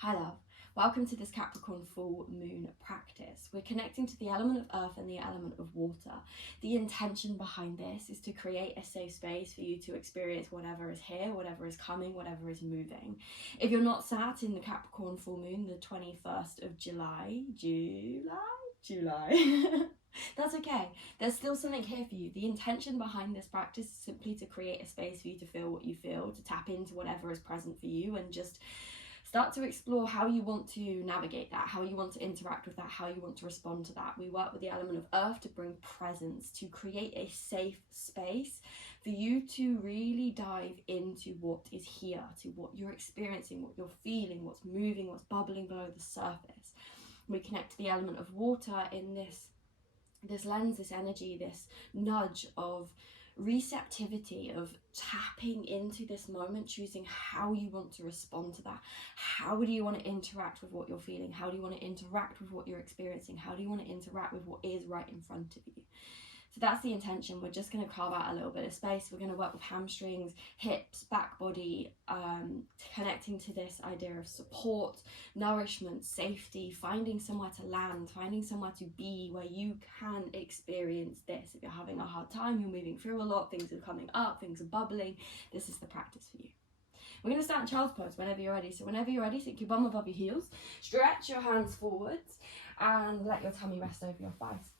Hi love, welcome to this Capricorn Full Moon practice. We're connecting to the element of earth and the element of water. The intention behind this is to create a safe space for you to experience whatever is here, whatever is coming, whatever is moving. If you're not sat in the Capricorn Full Moon, the 21st of July, that's okay. There's still something here for you. The intention behind this practice is simply to create a space for you to feel what you feel, to tap into whatever is present for you, and just start to explore how you want to navigate that, how you want to interact with that, how you want to respond to that. We work with the element of earth to bring presence, to create a safe space for you to really dive into what is here, to what you're experiencing, what you're feeling, what's moving, what's bubbling below the surface. We connect to the element of water in this lens, this energy, this nudge of receptivity, of tapping into this moment, choosing how you want to respond to that. How do you want to interact with what you're feeling? How do you want to interact with what you're experiencing? How do you want to interact with what is right in front of you? So that's the intention. We're just going to carve out a little bit of space. We're going to work with hamstrings, hips, back body, connecting to this idea of support, nourishment, safety, finding somewhere to land, finding somewhere to be where you can experience this. If you're having a hard time, you're moving through a lot, things are coming up, things are bubbling, this is the practice for you. We're going to start in child's pose whenever you're ready. So whenever you're ready, sink your bum above your heels, stretch your hands forwards, and let your tummy rest over your thighs.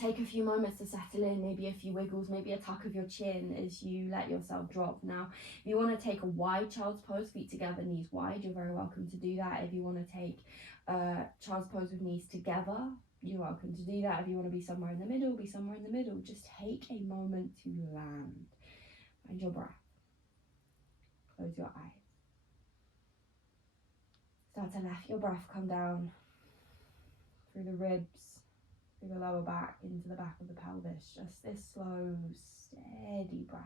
Take a few moments to settle in, maybe a few wiggles, maybe a tuck of your chin as you let yourself drop. Now, if you want to take a wide child's pose, feet together, knees wide, you're very welcome to do that. If you want to take child's pose with knees together, you're welcome to do that. If you want to be somewhere in the middle, be somewhere in the middle. Just take a moment to land. Find your breath. Close your eyes. Start to let your breath come down through the ribs, through the lower back, into the back of the pelvis. Just this slow, steady breath.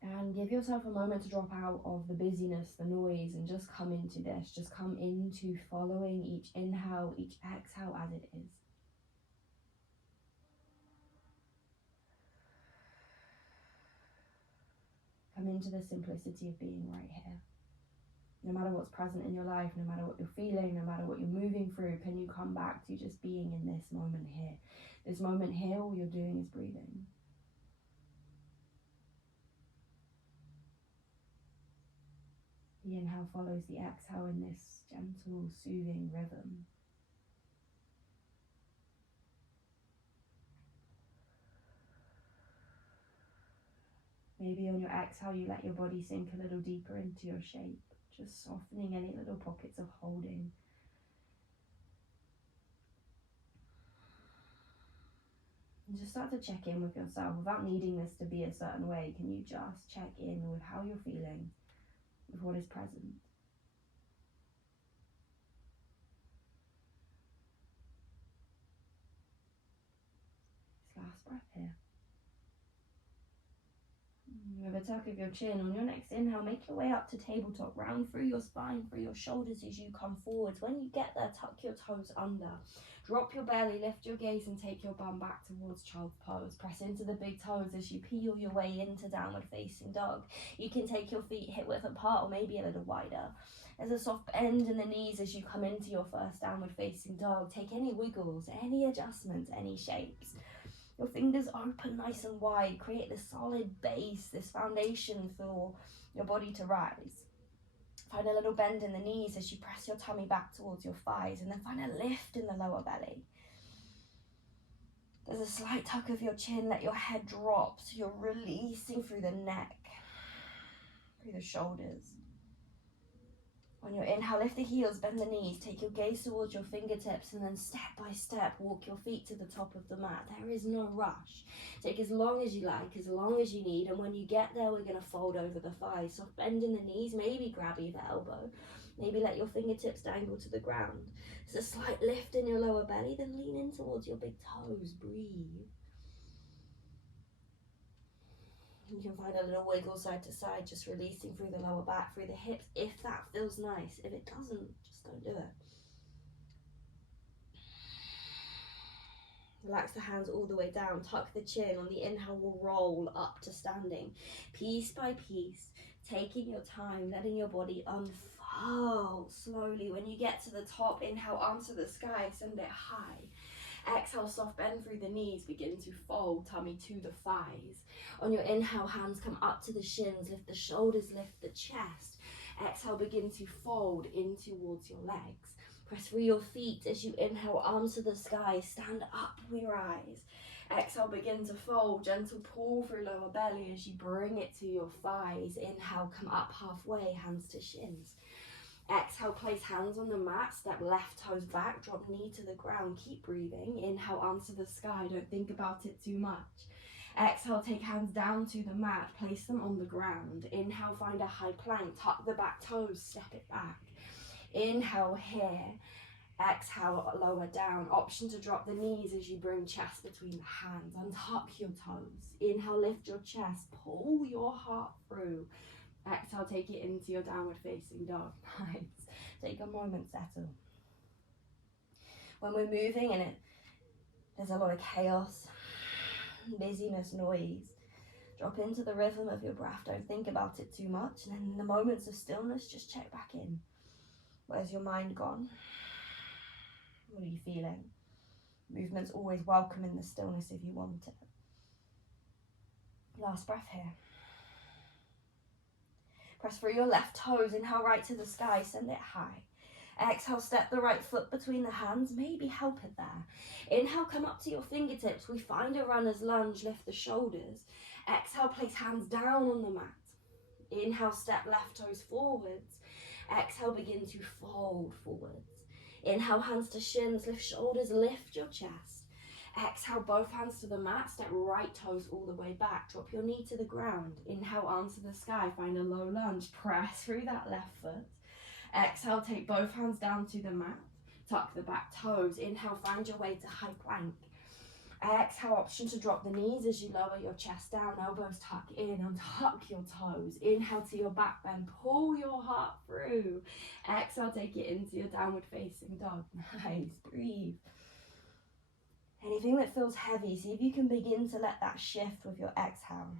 And give yourself a moment to drop out of the busyness, the noise, and just come into this. Just come into following each inhale, each exhale as it is. Come into the simplicity of being right here. No matter what's present in your life, no matter what you're feeling, no matter what you're moving through, can you come back to just being in this moment here? This moment here, all you're doing is breathing. The inhale follows the exhale in this gentle, soothing rhythm. Maybe on your exhale, you let your body sink a little deeper into your shape, just softening any little pockets of holding. And just start to check in with yourself without needing this to be a certain way. Can you just check in with how you're feeling, with what is present? This last breath here. With a tuck of your chin, on your next inhale, make your way up to tabletop, round through your spine, through your shoulders as you come forwards. When you get there, tuck your toes under. Drop your belly, lift your gaze, and take your bum back towards child's pose. Press into the big toes as you peel your way into downward facing dog. You can take your feet hip width apart or maybe a little wider. There's a soft bend in the knees as you come into your first downward facing dog. Take any wiggles, any adjustments, any shapes. Your fingers open nice and wide. Create this solid base, this foundation for your body to rise. Find a little bend in the knees as you press your tummy back towards your thighs, and then find a lift in the lower belly. There's a slight tuck of your chin. Let your head drop so you're releasing through the neck, through the shoulders. On your inhale, lift the heels, bend the knees, take your gaze towards your fingertips, and then step by step, walk your feet to the top of the mat. There is no rush. Take as long as you like, as long as you need, and when you get there, we're going to fold over the thighs. Soft bend in the knees, maybe grab either elbow. Maybe let your fingertips dangle to the ground. There's a slight lift in your lower belly, then lean in towards your big toes. Breathe. You can find a little wiggle side to side, just releasing through the lower back, through the hips, if that feels nice. If it doesn't, just don't do it. Relax the hands all the way down, tuck the chin. On the inhale, we'll roll up to standing. Piece by piece, taking your time, letting your body unfold slowly. When you get to the top, inhale, arms to the sky, send it high. Exhale, soft bend through the knees, begin to fold, tummy to the thighs. On your inhale, hands come up to the shins, lift the shoulders, lift the chest. Exhale, begin to fold in towards your legs. Press through your feet as you inhale, arms to the sky, stand up, we rise. Exhale, begin to fold, gentle pull through lower belly as you bring it to your thighs. Inhale, come up halfway, hands to shins. Exhale, place hands on the mat, step left toes back, drop knee to the ground, keep breathing. Inhale, arms to the sky, don't think about it too much. Exhale, take hands down to the mat, place them on the ground. Inhale, find a high plank, tuck the back toes, step it back. Inhale here, exhale, lower down. Option to drop the knees as you bring chest between the hands, untuck your toes. Inhale, lift your chest, pull your heart through. Exhale, take it into your downward facing dog. Nice. Take a moment, settle. When we're moving and there's a lot of chaos, busyness, noise, drop into the rhythm of your breath. Don't think about it too much. And then in the moments of stillness, just check back in. Where's your mind gone? What are you feeling? Movement's always welcome in the stillness if you want it. Last breath here. Press through your left toes, inhale right to the sky, send it high. Exhale, step the right foot between the hands, maybe help it there. Inhale, come up to your fingertips, we find a runner's lunge, lift the shoulders. Exhale, place hands down on the mat. Inhale, step left toes forwards. Exhale, begin to fold forwards. Inhale, hands to shins, lift shoulders, lift your chest. Exhale, both hands to the mat, step right toes all the way back. Drop your knee to the ground. Inhale, arms to the sky, find a low lunge. Press through that left foot. Exhale, take both hands down to the mat. Tuck the back toes. Inhale, find your way to high plank. Exhale, option to drop the knees as you lower your chest down. Elbows tuck in, untuck your toes. Inhale to your back bend, pull your heart through. Exhale, take it into your downward facing dog. Nice, breathe. Anything that feels heavy, see if you can begin to let that shift with your exhale.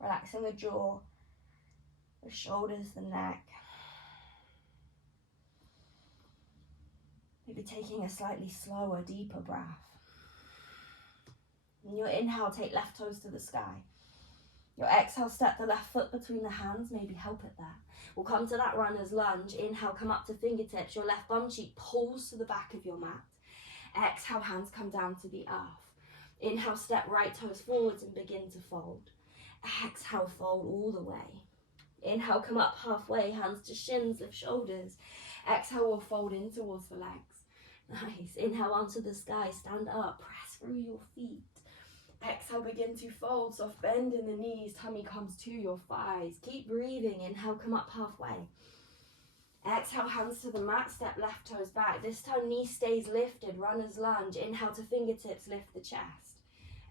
Relaxing the jaw, the shoulders, the neck. Maybe taking a slightly slower, deeper breath. In your inhale, take left toes to the sky. Your exhale, step the left foot between the hands, maybe help it there. We'll come to that runner's lunge. Inhale, come up to fingertips. Your left bum cheek pulls to the back of your mat. Exhale, hands come down to the earth. Inhale, step right toes forwards and begin to fold. Exhale, fold all the way. Inhale, come up halfway, hands to shins, lift shoulders. Exhale, we'll fold in towards the legs. Nice. Inhale, onto the sky, stand up, press through your feet. Exhale, begin to fold, soft bend in the knees, tummy comes to your thighs. Keep breathing. Inhale, come up halfway. Exhale, hands to the mat, step left toes back. This time, knee stays lifted, runner's lunge. Inhale to fingertips, lift the chest.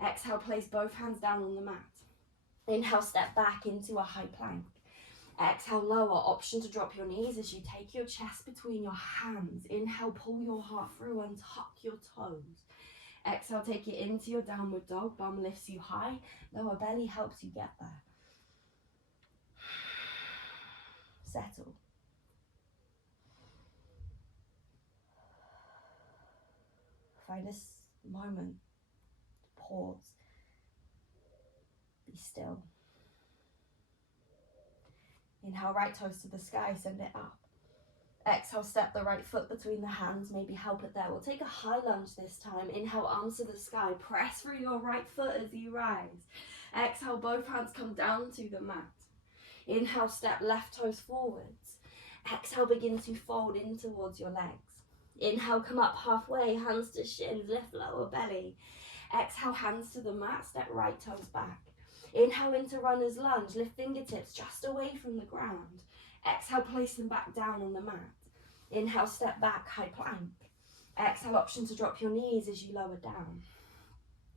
Exhale, place both hands down on the mat. Inhale, step back into a high plank. Exhale, lower, option to drop your knees as you take your chest between your hands. Inhale, pull your heart through and tuck your toes. Exhale, take it into your downward dog, bum lifts you high, lower belly helps you get there. Settle. Find this moment, pause, be still. Inhale, right toes to the sky, send it up. Exhale, step the right foot between the hands, maybe help it there. We'll take a high lunge this time. Inhale, arms to the sky, press through your right foot as you rise. Exhale, both hands come down to the mat. Inhale, step left toes forwards. Exhale, begin to fold in towards your legs. Inhale, come up halfway, hands to shins, lift lower belly. Exhale, hands to the mat, step right toes back. Inhale into runner's lunge, lift fingertips just away from the ground. Exhale, place them back down on the mat. Inhale, step back, high plank. Exhale, option to drop your knees as you lower down.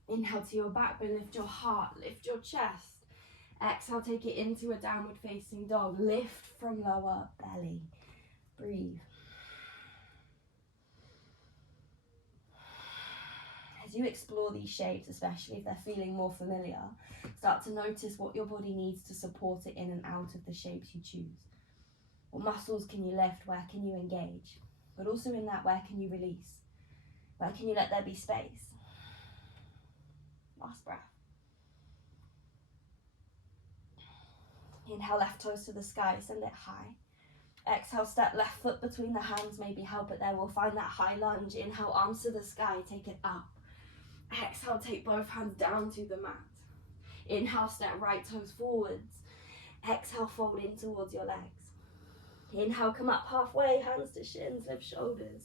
Inhale to your back bend, lift your heart, lift your chest. Exhale, take it into a downward facing dog. Lift from lower belly. Breathe. As you explore these shapes, especially if they're feeling more familiar, start to notice what your body needs to support it in and out of the shapes you choose. What muscles can you lift? Where can you engage? But also in that, where can you release? Where can you let there be space? Last breath. Inhale, left toes to the sky, send it high. Exhale, step left foot between the hands, maybe help it there. We'll find that high lunge. Inhale, arms to the sky, take it up. Exhale, take both hands down to the mat. Inhale, step right toes forwards. Exhale, fold in towards your legs. Inhale, come up halfway, hands to shins, lift shoulders.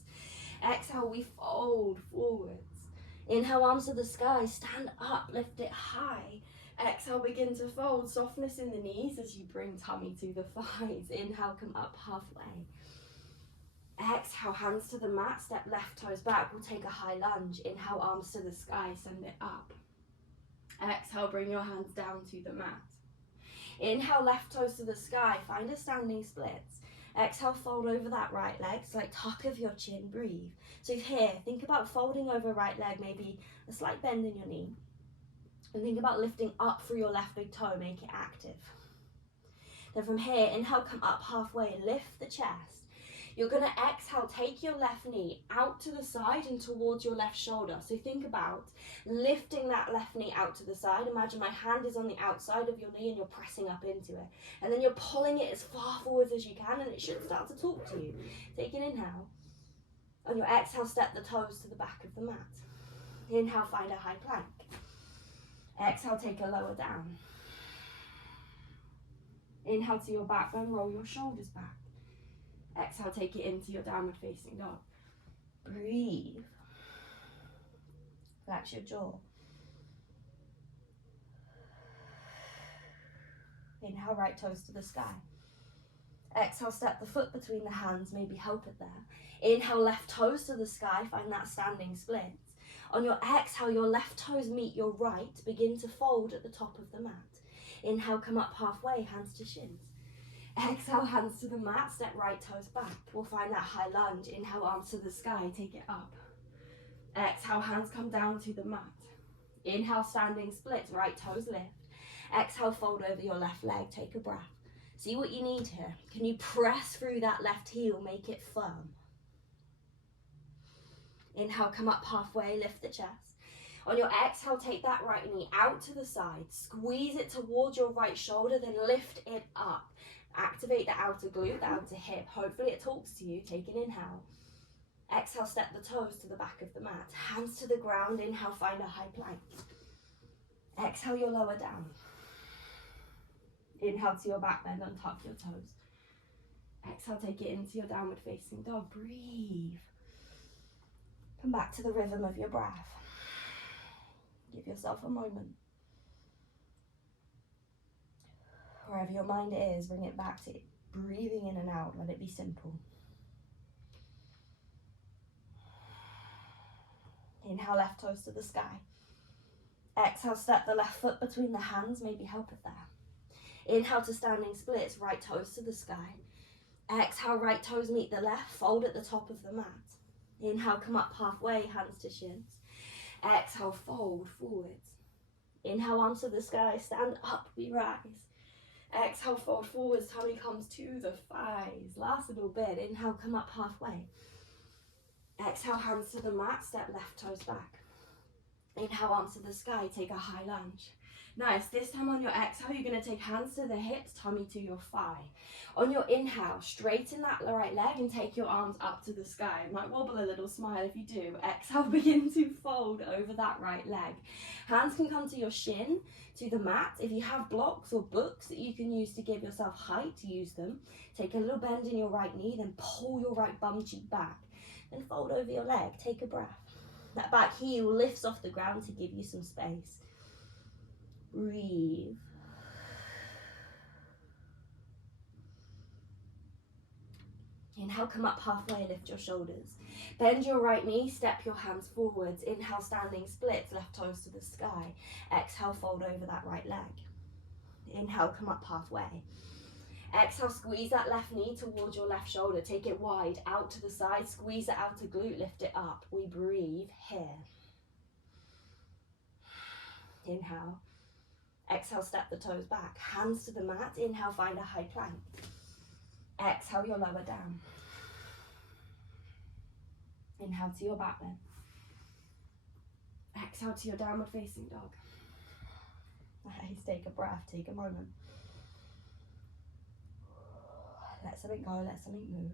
Exhale, we fold forwards. Inhale, arms to the sky, stand up, lift it high. Exhale, begin to fold, softness in the knees as you bring tummy to the thighs. Inhale, come up halfway. Exhale, hands to the mat, step left toes back. We'll take a high lunge. Inhale, arms to the sky, send it up. Exhale, bring your hands down to the mat. Inhale, left toes to the sky, find a standing splits. Exhale, fold over that right leg, slight tuck of your chin, breathe. So here, think about folding over right leg, maybe a slight bend in your knee. And think about lifting up through your left big toe, make it active. Then from here, inhale, come up halfway, lift the chest. You're gonna exhale, take your left knee out to the side and towards your left shoulder. So think about lifting that left knee out to the side. Imagine my hand is on the outside of your knee and you're pressing up into it. And then you're pulling it as far forwards as you can and it should start to talk to you. Take an inhale. On your exhale, step the toes to the back of the mat. Inhale, find a high plank. Exhale, take a lower down. Inhale to your back bend, roll your shoulders back. Exhale, take it into your downward facing dog. Breathe. Relax your jaw. Inhale, right toes to the sky. Exhale, step the foot between the hands, maybe help it there. Inhale, left toes to the sky, find that standing split. On your exhale, your left toes meet your right, begin to fold at the top of the mat. Inhale, come up halfway, hands to shins. Exhale, hands to the mat, step right toes back. We'll find that high lunge. Inhale, arms to the sky, take it up. Exhale, hands come down to the mat. Inhale, standing splits, right toes lift. Exhale, fold over your left leg, take a breath. See what you need here. Can you press through that left heel, make it firm? Inhale, come up halfway, lift the chest. On your exhale, take that right knee out to the side. Squeeze it towards your right shoulder, then lift it up. Activate the outer glute, the outer hip. Hopefully it talks to you. Take an inhale. Exhale, step the toes to the back of the mat. Hands to the ground. Inhale, find a high plank. Exhale, your lower down. Inhale to your back bend, untuck your toes. Exhale, take it into your downward facing dog. Breathe. Come back to the rhythm of your breath. Give yourself a moment. Wherever your mind is, bring it back to breathing in and out. Let it be simple. Inhale, left toes to the sky. Exhale, step the left foot between the hands, maybe help it there. Inhale to standing splits, right toes to the sky. Exhale, right toes meet the left, fold at the top of the mat. Inhale, come up halfway, hands to shins. Exhale, fold forwards. Inhale, arms to the sky, stand up, we rise. Exhale, fold forwards, tummy comes to the thighs. Last little bit. Inhale, come up halfway. Exhale, hands to the mat, step left toes back. Inhale, arms to the sky, take a high lunge. Nice. This time on your exhale, you're going to take hands to the hips, tummy to your thigh. On your inhale, straighten that right leg and take your arms up to the sky. It might wobble a little, smile if you do. Exhale, begin to fold over that right leg. Hands can come to your shin, to the mat. If you have blocks or books that you can use to give yourself height, use them. Take a little bend in your right knee, then pull your right bum cheek back. Then fold over your leg, take a breath. That back heel lifts off the ground to give you some space. Breathe. Inhale, come up halfway, lift your shoulders. Bend your right knee, step your hands forwards. Inhale, standing splits, left toes to the sky. Exhale, fold over that right leg. Inhale, come up halfway. Exhale, squeeze that left knee towards your left shoulder. Take it wide, out to the side, squeeze the outer glute, lift it up. We breathe here. Inhale. Exhale, step the toes back. Hands to the mat. Inhale, find a high plank. Exhale, your lower down. Inhale to your back bend. Exhale to your downward facing dog. Nice, take a breath, take a moment. Let something go, let something move.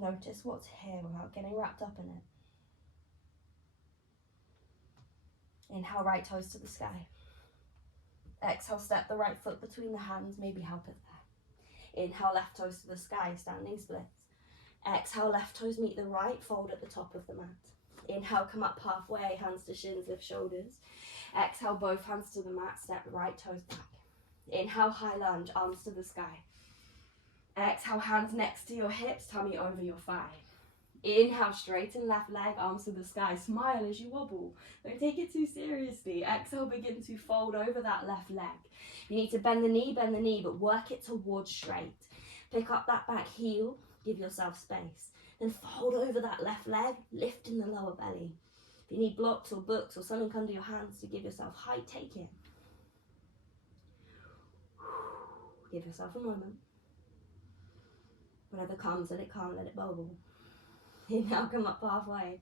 Notice what's here without getting wrapped up in it. Inhale, right toes to the sky. Exhale, step the right foot between the hands, maybe help it there. Inhale, left toes to the sky, standing splits. Exhale, left toes meet the right, fold at the top of the mat. Inhale, come up halfway, hands to shins, lift shoulders. Exhale, both hands to the mat, step the right toes back. Inhale, high lunge, arms to the sky. Exhale, hands next to your hips, tummy over your thigh. Inhale, straighten left leg, arms to the sky. Smile as you wobble. Don't take it too seriously. Exhale, begin to fold over that left leg. You need to bend the knee, but work it towards straight. Pick up that back heel, give yourself space. Then fold over that left leg, lifting the lower belly. If you need blocks or books or something under your hands to give yourself height, take it. Give yourself a moment. Whatever comes, let it come, let it bubble. Inhale, come up halfway.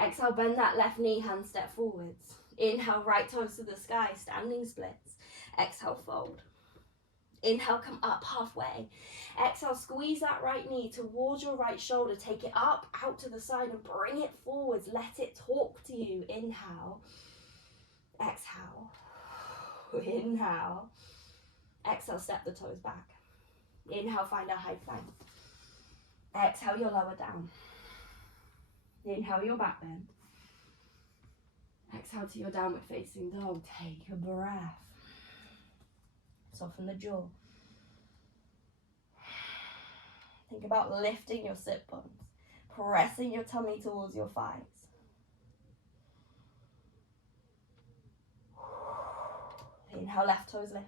Exhale, bend that left knee, hand step forwards. Inhale, right toes to the sky, standing splits. Exhale, fold. Inhale, come up halfway. Exhale, squeeze that right knee towards your right shoulder. Take it up, out to the side and bring it forwards. Let it talk to you. Inhale. Exhale. Inhale. Exhale, step the toes back. Inhale, find a high plank. Exhale, your lower down. Inhale, your back bend. Exhale to your downward facing dog. Take a breath. Soften the jaw. Think about lifting your sit bones, pressing your tummy towards your thighs. Inhale, left toes lift.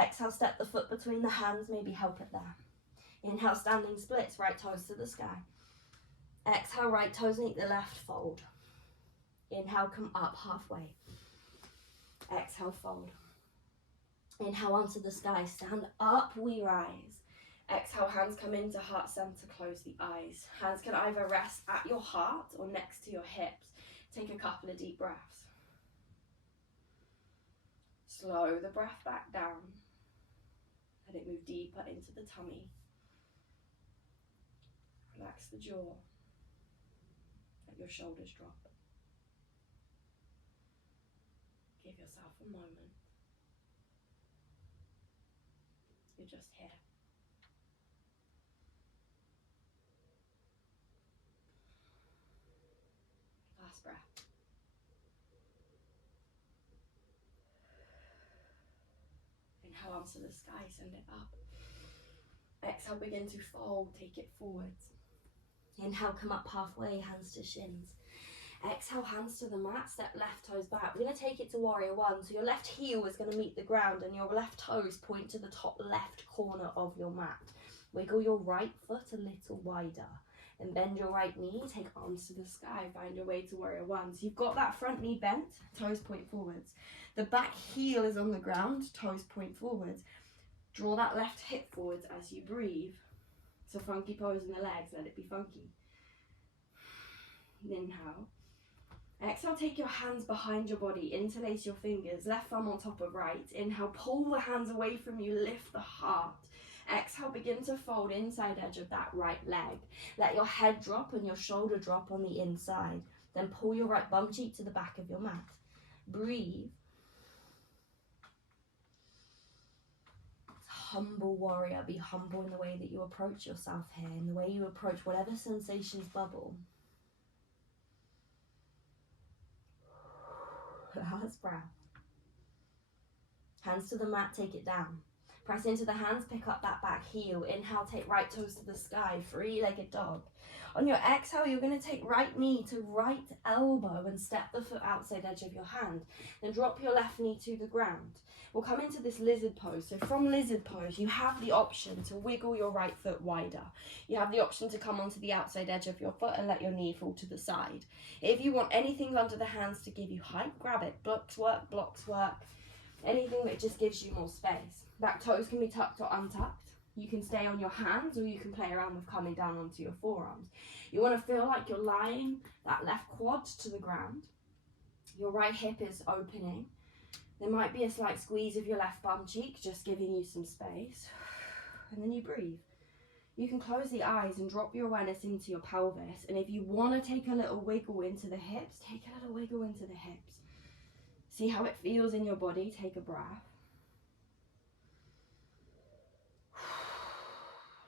Exhale, step the foot between the hands, maybe help it there. Inhale, standing splits, right toes to the sky. Exhale, right toes meet the left, fold. Inhale, come up halfway. Exhale, fold. Inhale, onto the sky, stand up, we rise. Exhale, hands come into heart center, close the eyes. Hands can either rest at your heart or next to your hips. Take a couple of deep breaths. Slow the breath back down. Let it move deeper into the tummy. Relax the jaw. Let your shoulders drop. Give yourself a moment. You're just here. Last breath. Inhale onto the sky, send it up. Exhale, begin to fold, take it forwards. Inhale, come up halfway, hands to shins. Exhale, hands to the mat, step left toes back. We're going to take it to warrior one. So your left heel is going to meet the ground and your left toes point to the top left corner of your mat. Wiggle your right foot a little wider. And bend your right knee, take arms to the sky, find your way to warrior one. So you've got that front knee bent, toes point forwards. The back heel is on the ground, toes point forwards. Draw that left hip forwards as you breathe. So funky pose in the legs, let it be funky. Inhale. Exhale, take your hands behind your body, interlace your fingers, left thumb on top of right. Inhale, pull the hands away from you, lift the heart. Exhale, begin to fold inside edge of that right leg. Let your head drop and your shoulder drop on the inside. Then pull your right bum cheek to the back of your mat. Breathe. Humble warrior, be humble in the way that you approach yourself here, in the way you approach whatever sensations bubble. Last breath. Hands to the mat, take it down. Press into the hands, pick up that back heel. Inhale, take right toes to the sky, three-legged dog. On your exhale, you're going to take right knee to right elbow and step the foot outside edge of your hand. Then drop your left knee to the ground. We'll come into this lizard pose. So from lizard pose, you have the option to wiggle your right foot wider. You have the option to come onto the outside edge of your foot and let your knee fall to the side. If you want anything under the hands to give you height, grab it. Blocks work. Anything that just gives you more space. Back toes can be tucked or untucked. You can stay on your hands, or you can play around with coming down onto your forearms. You want to feel like you're lying that left quad to the ground. Your right hip is opening. There might be a slight squeeze of your left bum cheek, just giving you some space. And then you breathe. You can close the eyes and drop your awareness into your pelvis. And if you want to take a little wiggle into the hips, take a little wiggle into the hips. See how it feels in your body. Take a breath.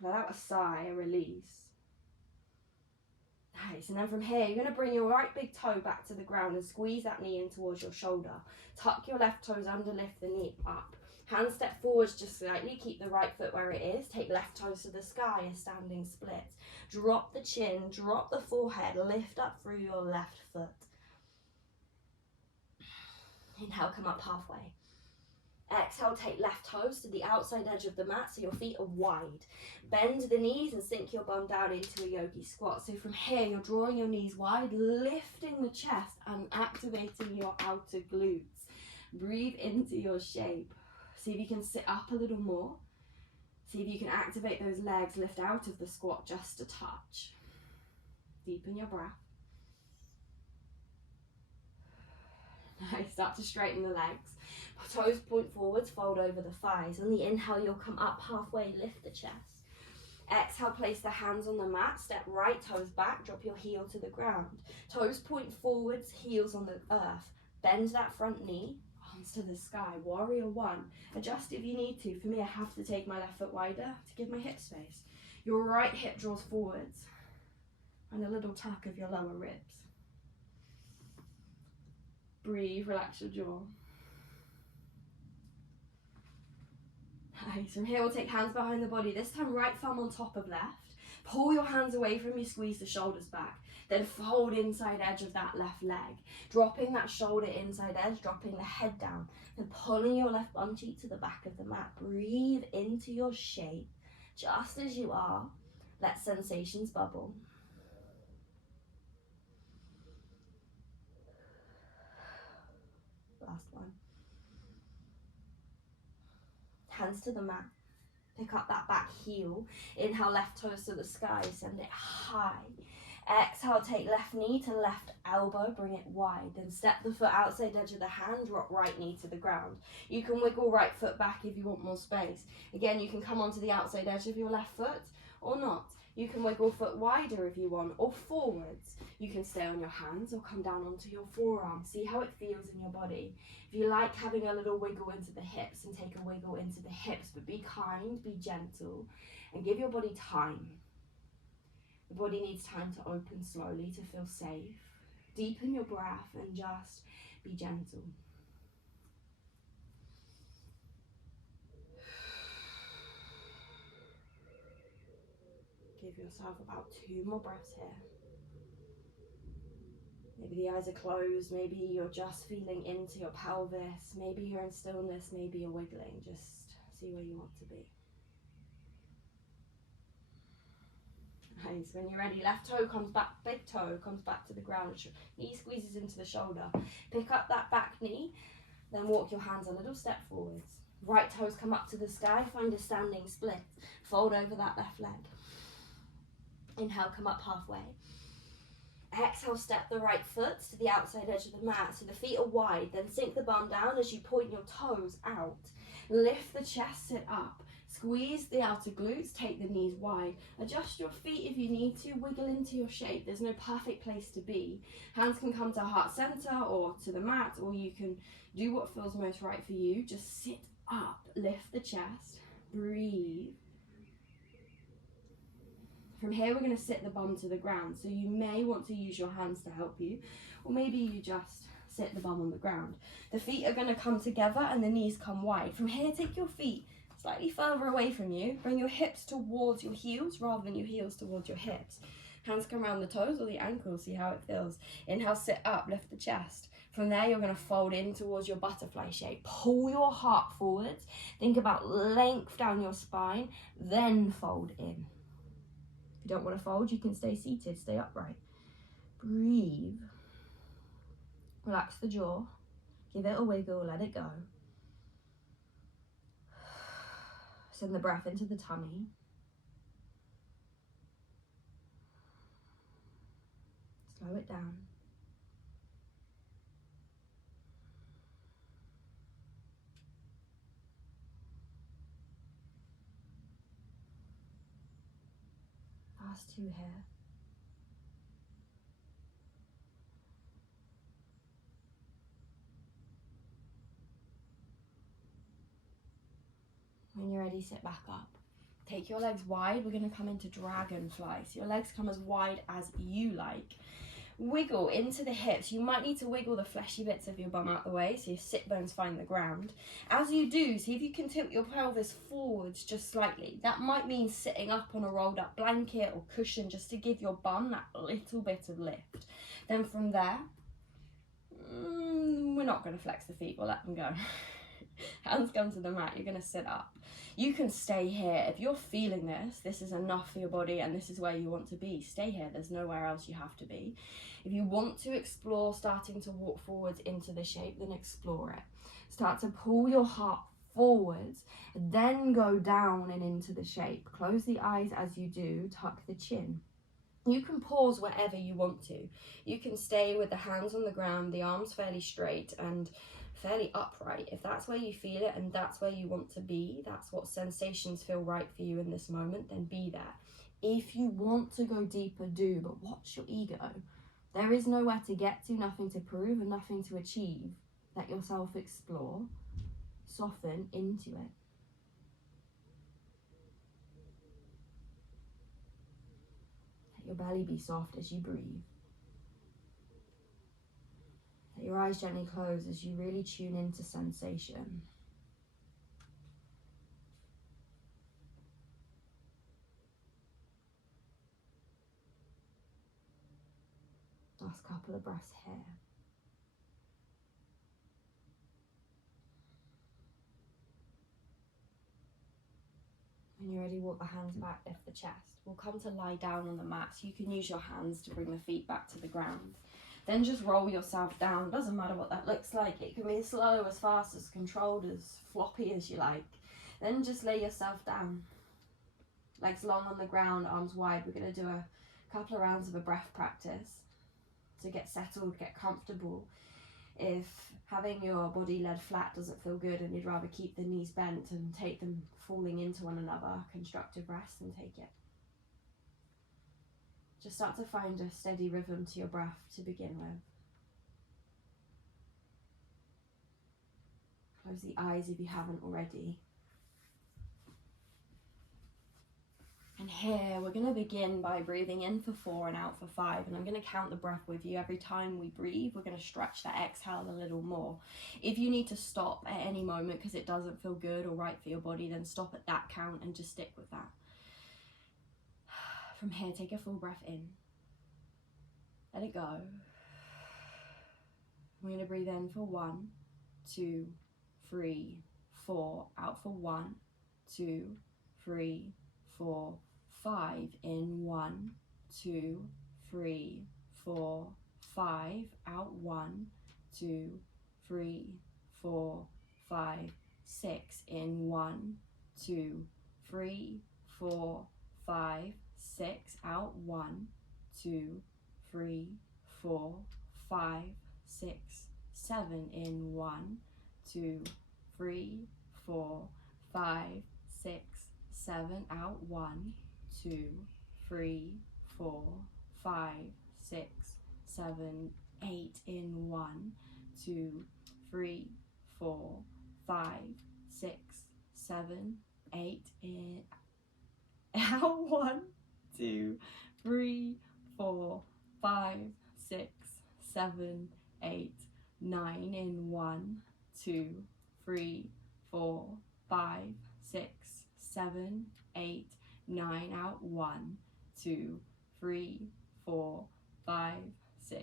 Let out a sigh, a release. Nice, and then from here, you're going to bring your right big toe back to the ground and squeeze that knee in towards your shoulder. Tuck your left toes under, lift the knee up. Hand step forwards just slightly, keep the right foot where it is. Take left toes to the sky, a standing split. Drop the chin, drop the forehead, lift up through your left foot. Inhale, come up halfway. Exhale, take left toes to the outside edge of the mat so your feet are wide. Bend the knees and sink your bum down into a yogi squat. So from here, you're drawing your knees wide, lifting the chest and activating your outer glutes. Breathe into your shape. See if you can sit up a little more. See if you can activate those legs, lift out of the squat just a touch. Deepen your breath. Nice, start to straighten the legs. Toes point forwards, fold over the thighs. On the inhale, you'll come up halfway, lift the chest. Exhale, place the hands on the mat, step right toes back, drop your heel to the ground. Toes point forwards, heels on the earth. Bend that front knee, arms to the sky. Warrior one. Adjust if you need to. For me, I have to take my left foot wider to give my hip space. Your right hip draws forwards and a little tuck of your lower ribs. Breathe, relax your jaw. Nice. From here, we'll take hands behind the body. This time, right thumb on top of left. Pull your hands away from you, squeeze the shoulders back. Then fold inside edge of that left leg. Dropping that shoulder inside edge, dropping the head down. Then pulling your left bum cheek to the back of the mat. Breathe into your shape, just as you are. Let sensations bubble. Last one. Hands to the mat. Pick up that back heel. Inhale, left toes to the sky. Send it high. Exhale, take left knee to left elbow. Bring it wide. Then step the foot outside edge of the hand. Drop right knee to the ground. You can wiggle right foot back if you want more space. Again, you can come onto the outside edge of your left foot or not. You can wiggle foot wider if you want, or forwards. You can stay on your hands or come down onto your forearms. See how it feels in your body. If you like having a little wiggle into the hips, and take a wiggle into the hips, but be kind, be gentle, and give your body time. The body needs time to open slowly to feel safe. Deepen your breath and just be gentle. Give yourself about 2 more breaths here. Maybe the eyes are closed, maybe you're just feeling into your pelvis, maybe you're in stillness, maybe you're wiggling. Just see where you want to be. Nice. When you're ready, left toe comes back, big toe comes back to the ground, knee squeezes into the shoulder. Pick up that back knee, then walk your hands a little step forwards. Right toes come up to the sky, find a standing split. Fold over that left leg. Inhale, come up halfway. Exhale, step the right foot to the outside edge of the mat so the feet are wide. Then sink the bum down as you point your toes out. Lift the chest, sit up. Squeeze the outer glutes, take the knees wide. Adjust your feet if you need to, wiggle into your shape. There's no perfect place to be. Hands can come to heart center or to the mat, or you can do what feels most right for you. Just sit up, lift the chest, breathe. From here, we're going to sit the bum to the ground. So you may want to use your hands to help you, or maybe you just sit the bum on the ground. The feet are going to come together and the knees come wide. From here, take your feet slightly further away from you. Bring your hips towards your heels rather than your heels towards your hips. Hands come around the toes or the ankles, see how it feels. Inhale, sit up, lift the chest. From there, you're going to fold in towards your butterfly shape. Pull your heart forwards. Think about length down your spine, then fold in. If you don't want to fold, you can stay seated, stay upright. Breathe. Relax the jaw. Give it a wiggle, let it go. Send the breath into the tummy. Slow it down. Last two here. When you're ready, sit back up. Take your legs wide. We're going to come into dragonfly. So your legs come as wide as you like. Wiggle into the hips. You might need to wiggle the fleshy bits of your bum out the way so your sit bones find the ground. As you do, see if you can tilt your pelvis forwards just slightly. That might mean sitting up on a rolled up blanket or cushion just to give your bum that little bit of lift. Then from there, we're not going to flex the feet. We'll let them go. Hands come to the mat. You're going to sit up. You can stay here. If you're feeling this is enough for your body and this is where you want to be, stay here. There's nowhere else you have to be. If you want to explore starting to walk forwards into the shape, then explore it. Start to pull your heart forwards, then go down and into the shape. Close the eyes as you do, tuck the chin. You can pause wherever you want to. You can stay with the hands on the ground, the arms fairly straight and fairly upright. If that's where you feel it and that's where you want to be, that's what sensations feel right for you in this moment, then be there. If you want to go deeper, do, but watch your ego. There is nowhere to get to, nothing to prove and nothing to achieve. Let yourself explore, soften into it. Let your belly be soft as you breathe. Let your eyes gently close as you really tune into sensation. Last couple of breaths here. When you're ready, walk the hands back, lift the chest. We'll come to lie down on the mat, so you can use your hands to bring the feet back to the ground. Then just roll yourself down. Doesn't matter what that looks like. It can be as slow, as fast, as controlled, as floppy as you like. Then just lay yourself down. Legs long on the ground, arms wide. We're going to do a couple of rounds of a breath practice to get settled, get comfortable. If having your body laid flat doesn't feel good and you'd rather keep the knees bent and take them falling into one another, constructive rest, and take it. Just start to find a steady rhythm to your breath to begin with. Close the eyes if you haven't already. And here we're going to begin by breathing in for 4 and out for 5. And I'm going to count the breath with you. Every time we breathe, we're going to stretch that exhale a little more. If you need to stop at any moment because it doesn't feel good or right for your body, then stop at that count and just stick with that. From here, take a full breath in. Let it go. We're going to breathe in for 1, 2, 3, 4. Out for 1, 2, 3, 4, 5. In 1, 2, 3, 4, 5. Out 1, 2, 3, 4, 5, 6. In 1, 2, 3, 4, 5, 6. Out 1, 2, 3, 4, 5, 6, 7. In 1, 2, 3, 4, 5, 6, 7. Out 1, 2, 3, 4, 5, 6, 7, 8. In 1, 2, 3, 4, 5, 6, 7, 8. In out 1, 2, 3, 4, 5, 6, 7, 8, 9. In 1, 2, 3, 4, 5, 6, 7, 8, 9 out. 1, 2, 3, 4, 5, 6,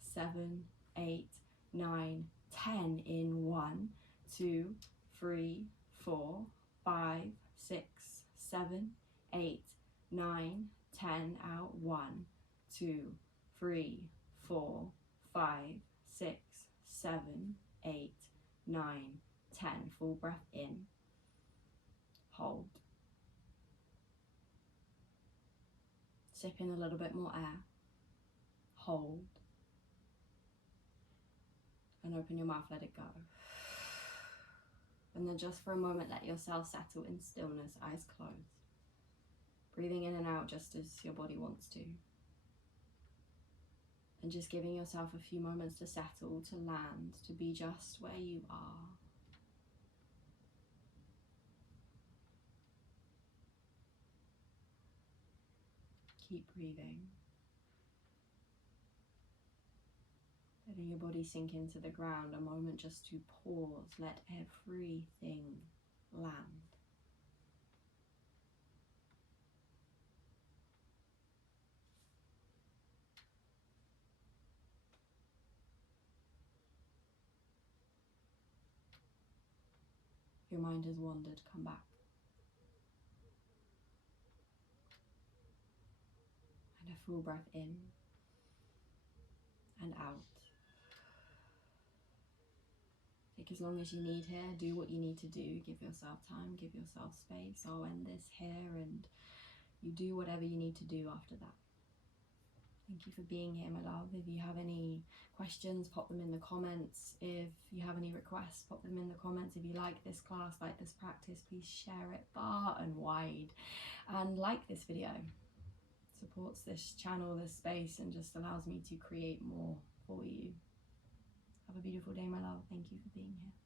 7, 8, 9, 10 in. 1, 2, 3, 4, 5, 6, 7, 8, 9, 10 out. 1, 2, 3, 4, 5, 6, 7, 8, 9, 10. Full breath in. Hold. Sip in a little bit more air. Hold. And open your mouth, let it go. And then just for a moment, let yourself settle in stillness, eyes closed. Breathing in and out just as your body wants to. And just giving yourself a few moments to settle, to land, to be just where you are. Keep breathing. Letting your body sink into the ground, a moment just to pause, let everything land. Your mind has wandered, come back. And a full breath in and out. Take as long as you need here, do what you need to do, give yourself time, give yourself space. I'll end this here and you do whatever you need to do after that. Thank you for being here, my love. If you have any questions, pop them in the comments. If you have any requests, pop them in the comments. If you like this class, like this practice, please share it far and wide. And like this video. Supports this channel, this space, and just allows me to create more for you. Have a beautiful day, my love. Thank you for being here.